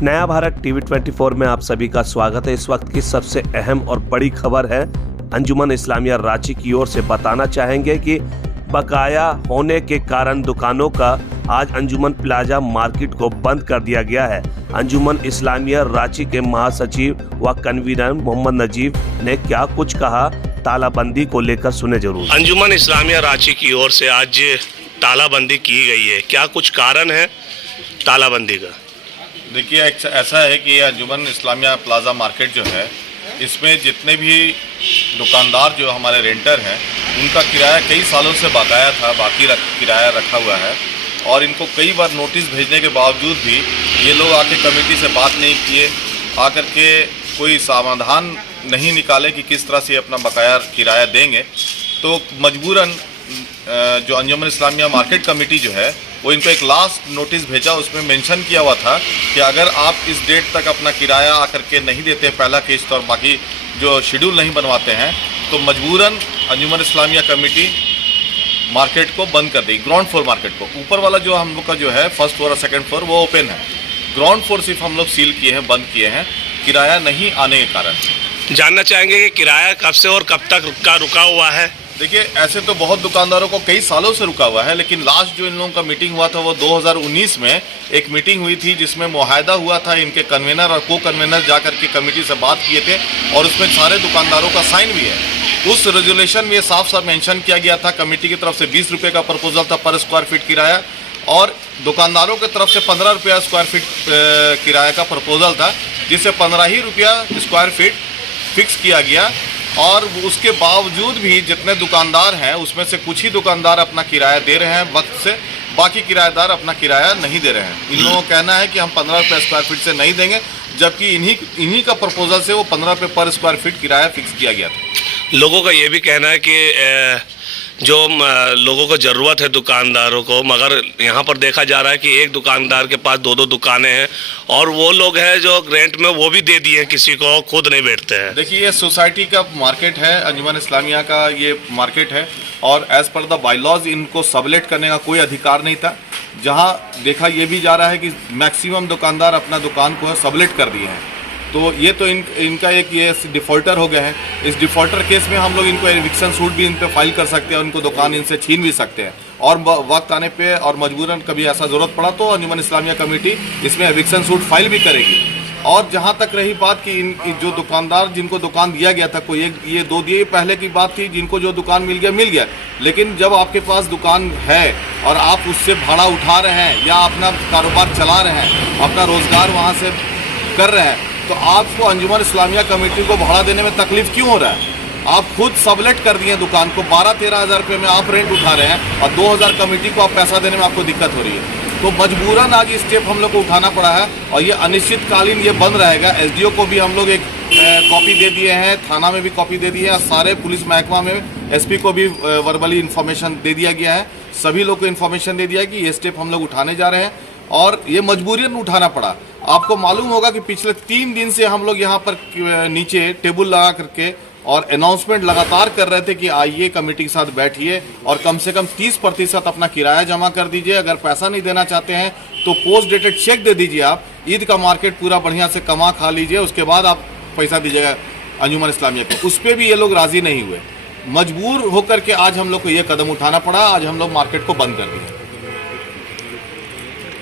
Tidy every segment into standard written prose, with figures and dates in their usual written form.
नया भारत टीवी 24 में आप सभी का स्वागत है। इस वक्त की सबसे अहम और बड़ी खबर है। अंजुमन इस्लामिया रांची की ओर से बताना चाहेंगे कि बकाया होने के कारण दुकानों का आज अंजुमन प्लाजा मार्केट को बंद कर दिया गया है। अंजुमन इस्लामिया रांची के महासचिव व कन्वीनर मोहम्मद नजीब ने क्या कुछ कहा, तालाबंदी को लेकर सुने जरूर। अंजुमन इस्लामिया रांची की ओर से आज तालाबंदी की गई है, क्या कुछ कारण है तालाबंदी का? देखिए, ऐसा है कि अंजुमन इस्लामिया प्लाजा मार्केट जो है, इसमें जितने भी दुकानदार जो हमारे रेंटर हैं, उनका किराया कई सालों से बकाया था, किराया रखा हुआ है। और इनको कई बार नोटिस भेजने के बावजूद भी ये लोग आके कमेटी से बात नहीं किए, आकर के कोई समाधान नहीं निकाले कि किस तरह से अपना बकाया किराया देंगे। तो मजबूरन जो अंजुमन इस्लामिया मार्केट कमेटी जो है, वो इनको एक लास्ट नोटिस भेजा। उसमें मेंशन किया हुआ था कि अगर आप इस डेट तक अपना किराया आकर के नहीं देते, पहला किस्त और बाकी जो शेड्यूल नहीं बनवाते हैं, तो मजबूरन अंजुमन इस्लामिया कमेटी मार्केट को बंद कर देगी। ग्राउंड फ्लोर मार्केट को, ऊपर वाला जो हम लोग का जो है फर्स्ट फ्लोर और सेकंड फ्लोर वो ओपन है। ग्राउंड फ्लोर सिर्फ हम लोग सील किए हैं, बंद किए हैं, किराया नहीं आने के कारण। जानना चाहेंगे कि किराया कब से और कब तक रुका हुआ है? देखिए, ऐसे तो बहुत दुकानदारों को कई सालों से रुका हुआ है, लेकिन लास्ट जो इन लोगों का मीटिंग हुआ था वो 2019 में एक मीटिंग हुई थी, जिसमें मुआहदा हुआ था। इनके कन्वीनर और को कन्वीनर जाकर के कमेटी से बात किए थे और उसमें सारे दुकानदारों का साइन भी है। उस रेजोल्यूशन में ये साफ साफ मेंशन किया गया था, कमेटी की तरफ से 20 रुपये का प्रपोजल था पर स्क्वायर फीट किराया, और दुकानदारों की तरफ से 15 रुपया स्क्वायर फीट किराया का प्रपोजल था, जिससे 15 ही रुपया स्क्वायर फीट फिक्स किया गया। और उसके बावजूद भी जितने दुकानदार हैं, उसमें से कुछ ही दुकानदार अपना किराया दे रहे हैं वक्त से, बाकी किराएदार अपना किराया नहीं दे रहे हैं। इन लोगों का कहना है कि हम 15 रुपये स्क्वायर फीट से नहीं देंगे, जबकि इन्हीं का प्रपोजल से वो 15 रुपये पर स्क्वायर फीट किराया फिक्स किया गया था। लोगों का ये भी कहना है कि जो लोगों को ज़रूरत है दुकानदारों को, मगर यहाँ पर देखा जा रहा है कि एक दुकानदार के पास दो दुकानें हैं और वो लोग हैं जो रेंट में वो भी दे दिए हैं, किसी को खुद नहीं बैठते हैं। देखिए, ये सोसाइटी का मार्केट है, अंजुमन इस्लामिया का ये मार्केट है, और एज़ पर द बाईलॉज इनको सबलेट करने का कोई अधिकार नहीं था। जहाँ देखा ये भी जा रहा है कि मैक्सिमम दुकानदार अपना दुकान को सबलेट कर दिए हैं। तो ये तो इनका एक ये डिफ़ॉल्टर हो गया है। इस डिफ़ॉल्टर केस में हम लोग इनको एविक्शन सूट भी इन पे फाइल कर सकते हैं, उनको दुकान इनसे छीन भी सकते हैं, और वक्त आने पे और मजबूरन कभी ऐसा ज़रूरत पड़ा तो अंजुमन इस्लामिया कमेटी इसमें एविक्शन सूट फाइल भी करेगी। और जहाँ तक रही बात कि इन जो दुकानदार जिनको दुकान दिया गया था, कोई एक ये दो दिए, पहले की बात थी, जिनको जो दुकान मिल गया। लेकिन जब आपके पास दुकान है और आप उससे भाड़ा उठा रहे हैं या अपना कारोबार चला रहे हैं, अपना रोज़गार वहाँ से कर रहे हैं, तो आपको अंजुमन इस्लामिया कमेटी को भाड़ा देने में तकलीफ क्यों हो रहा है? आप खुद सबलेट कर दिए दुकान को, 12-13 हज़ार रुपये में आप रेंट उठा रहे हैं और 2000 कमेटी को आप पैसा देने में आपको दिक्कत हो रही है। तो मजबूरन आज स्टेप हम लोग को उठाना पड़ा है और ये अनिश्चितकालीन ये बंद रहेगा। एसडीओ को भी हम लोग एक कॉपी दे दिए हैं, थाना में भी कॉपी दे दी है, सारे पुलिस महकमा में एसपी को भी वर्बली इन्फॉर्मेशन दे दिया गया है। सभी लोग को इन्फॉर्मेशन दे दिया है कि ये स्टेप हम लोग उठाने जा रहे हैं और ये मजबूरियन उठाना पड़ा। आपको मालूम होगा कि पिछले 3 दिन से हम लोग यहाँ पर नीचे टेबल लगा करके और अनाउंसमेंट लगातार कर रहे थे कि आइए कमेटी के साथ बैठिए और कम से कम 30% अपना किराया जमा कर दीजिए। अगर पैसा नहीं देना चाहते हैं तो पोस्ट डेटेड चेक दे दीजिए। आप ईद का मार्केट पूरा बढ़िया से कमा खा लीजिए, उसके बाद आप पैसा दीजिएगा अंजुमन इस्लामिया को। उस पर भी ये लोग राजी नहीं हुए। मजबूर होकर के आज हम लोग को ये कदम उठाना पड़ा। आज हम लोग मार्केट को बंद कर दिए।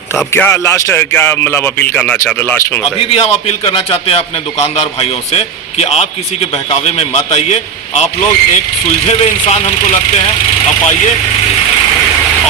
तो अब क्या लास्ट है, क्या मतलब अपील करना चाहते हैं लास्ट में? अभी भी हम अपील करना चाहते हैं अपने दुकानदार भाइयों से कि आप किसी के बहकावे में मत आइए। आप लोग एक सुलझे हुए इंसान हमको लगते हैं। आप आइए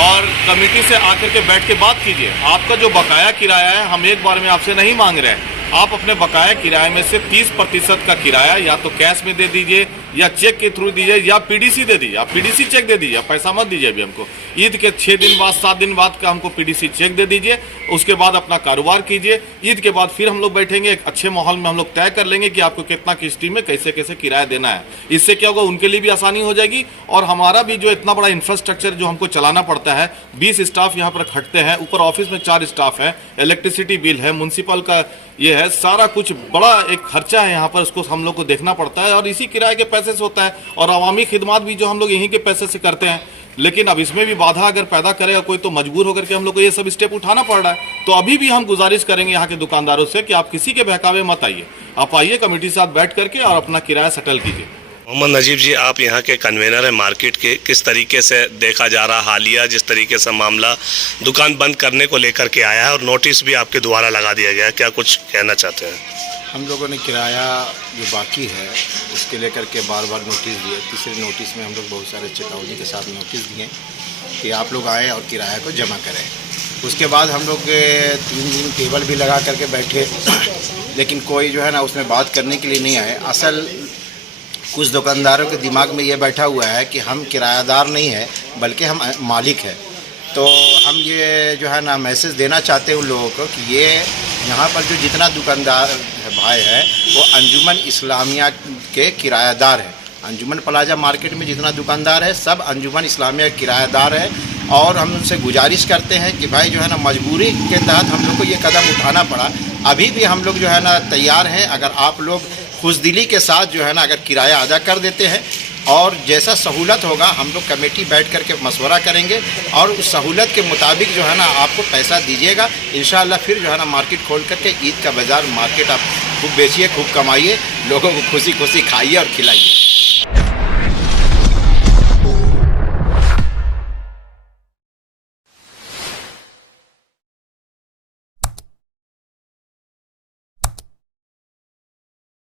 और कमेटी से आकर के बैठ के बात कीजिए। आपका जो बकाया किराया है, हम एक बार में आपसे नहीं मांग रहे हैं। आप अपने बकाया किराए में से 30% का किराया या तो कैश में दे दीजिए या चेक के थ्रू दीजिए या पीडीसी दे दीजिए। आप पीडीसी चेक दे दीजिए, पैसा मत दीजिए अभी हमको। ईद के 6 दिन बाद 7 दिन बाद का हमको पीडीसी चेक दे दीजिए। उसके बाद अपना कारोबार कीजिए। ईद के बाद फिर हम लोग बैठेंगे, एक अच्छे माहौल में हम लोग तय कर लेंगे कि आपको कितना किस्ती में कैसे कैसे किराया देना है। इससे क्या होगा, उनके लिए भी आसानी हो जाएगी और हमारा भी जो इतना बड़ा इंफ्रास्ट्रक्चर जो हमको चलाना पड़ता है, 20 स्टाफ यहाँ पर खटते हैं, ऊपर ऑफिस में 4 स्टाफ हैं, इलेक्ट्रिसिटी बिल है, म्यूनसिपल का ये है, सारा कुछ बड़ा एक खर्चा है यहाँ पर, उसको हम लोग को देखना पड़ता है और इसी किराए के पैसे से होता है। और अवामी खिदमत भी जो हम लोग यहीं के पैसे से करते हैं, लेकिन अब इसमें भी बाधा अगर पैदा करेगा कोई तो मजबूर होकर के हम लोग को ये सब स्टेप उठाना पड़ रहा है। तो अभी भी हम गुजारिश करेंगे यहाँ के दुकानदारों से कि आप किसी के बहकावे मत आइए, आप आइए कमेटी के साथ बैठ करके और अपना किराया सेटल कीजिए। मोहम्मद नजीब जी, आप यहाँ के कन्वेनर हैं मार्केट के, किस तरीके से देखा जा रहा हालिया जिस तरीके से मामला दुकान बंद करने को लेकर के आया है और नोटिस भी आपके द्वारा लगा दिया गया है, क्या कुछ कहना चाहते हैं? हम लोगों ने किराया जो बाकी है उसके लेकर के बार बार नोटिस दिए। तीसरे नोटिस में हम लोग बहुत सारे चेतावनी के साथ नोटिस दिए कि आप लोग आएँ और किराया को जमा करें। उसके बाद हम लोग 3 दिन टेबल भी लगा करके बैठे, लेकिन कोई जो है ना उसमें बात करने के लिए नहीं आए। असल कुछ दुकानदारों के दिमाग में ये बैठा हुआ है कि हम किरायादार नहीं है बल्कि हम मालिक हैं। तो हम ये जो है ना मैसेज देना चाहते हैं उन लोगों को कि ये यहाँ पर जो जितना दुकानदार भाई है वो अंजुमन इस्लामिया के किरायादार है। अंजुमन प्लाजा मार्केट में जितना दुकानदार है सब अंजुमन इस्लामिया के किरायादार है। और हम उनसे गुजारिश करते हैं कि भाई जो है ना मजबूरी के तहत हम लोग को ये कदम उठाना पड़ा। अभी भी हम लोग जो है ना तैयार हैं, अगर आप लोग खुशदिली के साथ जो है ना अगर किराया अदा कर देते हैं और जैसा सहूलत होगा हम लोग कमेटी बैठ करके मशवरा करेंगे और उस सहूलत के मुताबिक जो है ना आपको पैसा दीजिएगा। इंशाअल्लाह फिर जो है ना मार्केट खोल करके ईद का बाज़ार मार्केट आप खूब बेचिए, खूब कमाइए, लोगों को खुशी खुशी खाइए और खिलाइए।